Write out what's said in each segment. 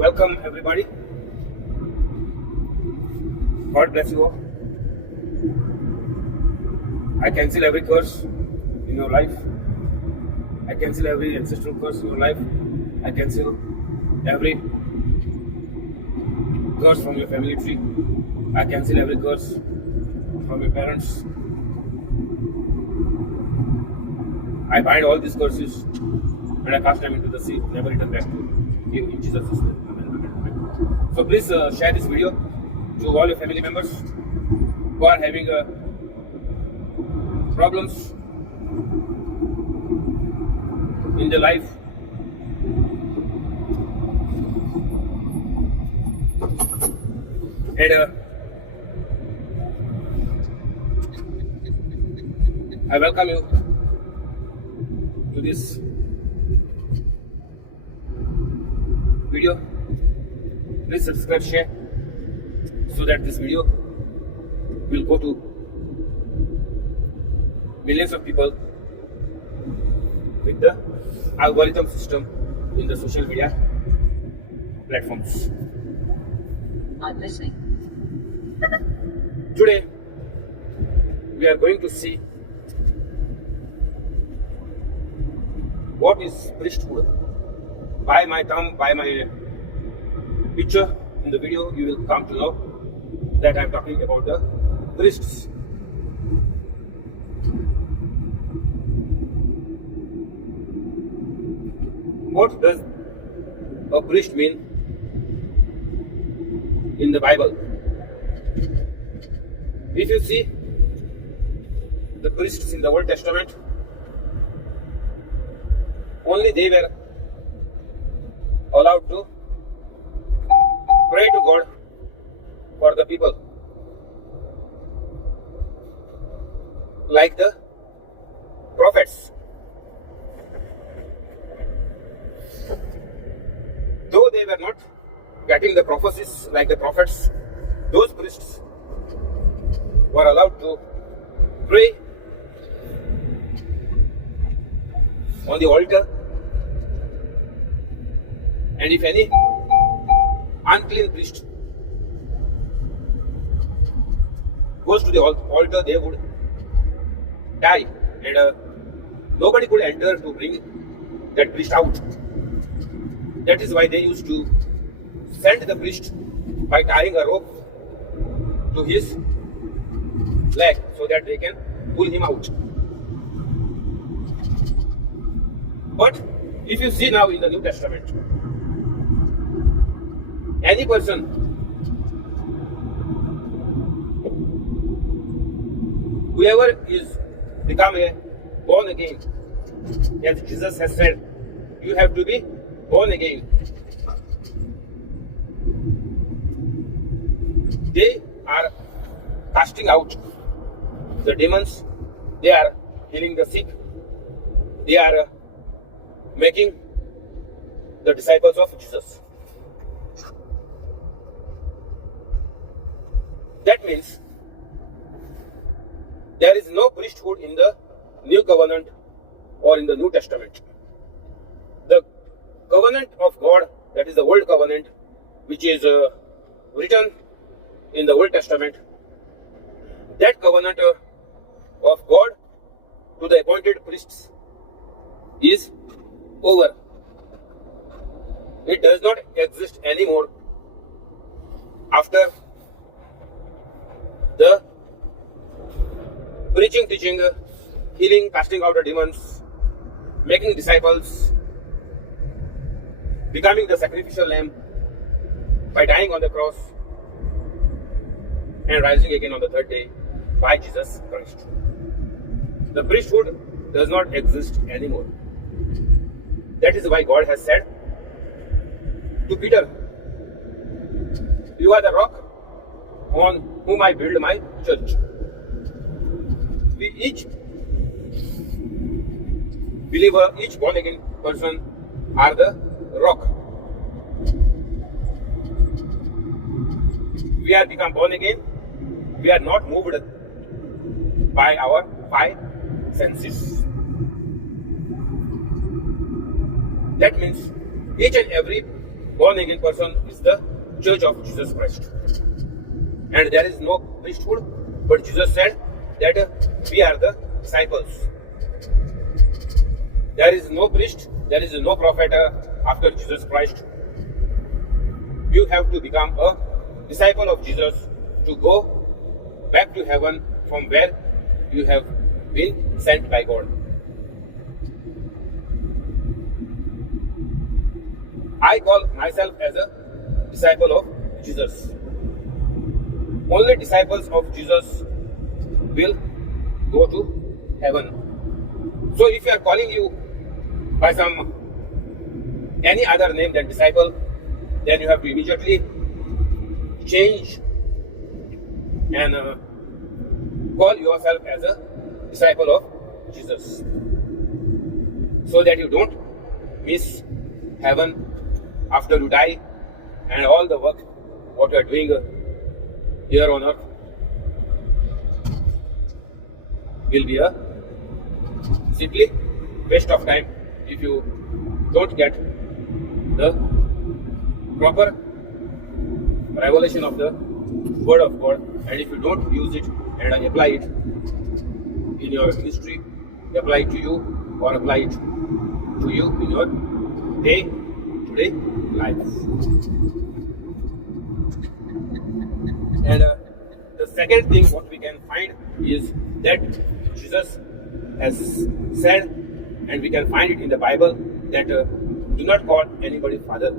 Welcome everybody. God bless you all. I cancel every curse in your life. I cancel every ancestral curse in your life. I cancel every curse from your family tree. I cancel every curse from your parents. I bind all these curses and I cast them into the sea, never return back to you in Jesus' name. Amen. So please share this video to all your family members who are having problems in their life. And I welcome you to this video. Please subscribe, share, so that this video will go to millions of people with the algorithm system in the social media platforms. I'm listening. Today we are going to see what is priesthood. By my term, by my picture in the video, you will come to know that I am talking about the priests. What does a priest mean in the Bible? If you see the priests in the Old Testament, only they were allowed to pray to God for the people, like the prophets. Though they were not getting the prophecies like the prophets, those priests were allowed to pray on the altar. And if any unclean priest goes to the altar, they would die, and nobody could enter to bring that priest out. That is why they used to send the priest by tying a rope to his leg so that they can pull him out. But if you see now in the New Testament, any person whoever is become a born again, as Jesus has said, you have to be born again. They are casting out the demons, they are healing the sick, they are making the disciples of Jesus. That means there is no priesthood in the New Covenant or in the New Testament. The covenant of God, that is the Old Covenant, which is written in the Old Testament, that covenant of God to the appointed priests is over. It does not exist anymore after the preaching, teaching, healing, casting out the demons, making disciples, becoming the sacrificial lamb by dying on the cross and rising again on the third day by Jesus Christ. The priesthood does not exist anymore. That is why God has said to Peter, you are the rock on whom I build my church. We each believer, each born again person are the rock. We are become born again. We are not moved by our five senses. That means each and every born again person is the Church of Jesus Christ. And there is no priesthood, but Jesus said that we are the disciples. There is no priest, there is no prophet after Jesus Christ. You have to become a disciple of Jesus to go back to heaven from where you have been sent by God. I call myself as a disciple of Jesus. Only disciples of Jesus will go to heaven. So if you are calling you by any other name than disciple, then you have to immediately change and call yourself as a disciple of Jesus, so that you don't miss heaven after you die, and all the work what you are doing here on earth will be a simply waste of time if you don't get the proper revelation of the Word of God, and if you don't use it and apply it in your ministry, apply it to you or apply it to you in your day-to-day life. And the second thing what we can find is that Jesus has said, and we can find it in the Bible, that do not call anybody father.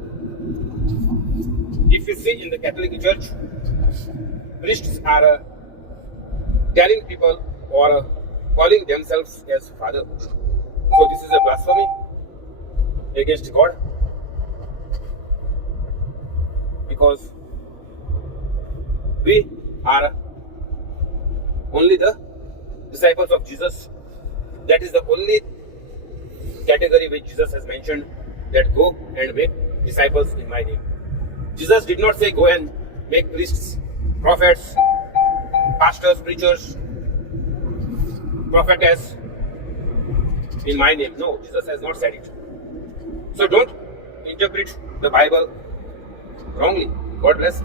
If you see in the Catholic Church, priests are telling people or calling themselves as father. So this is a blasphemy against God, because we are only the disciples of Jesus. That is the only category which Jesus has mentioned, that go and make disciples in my name. Jesus did not say go and make priests, prophets, pastors, preachers, prophetess in my name. No, Jesus has not said it. So don't interpret the Bible wrongly. God bless.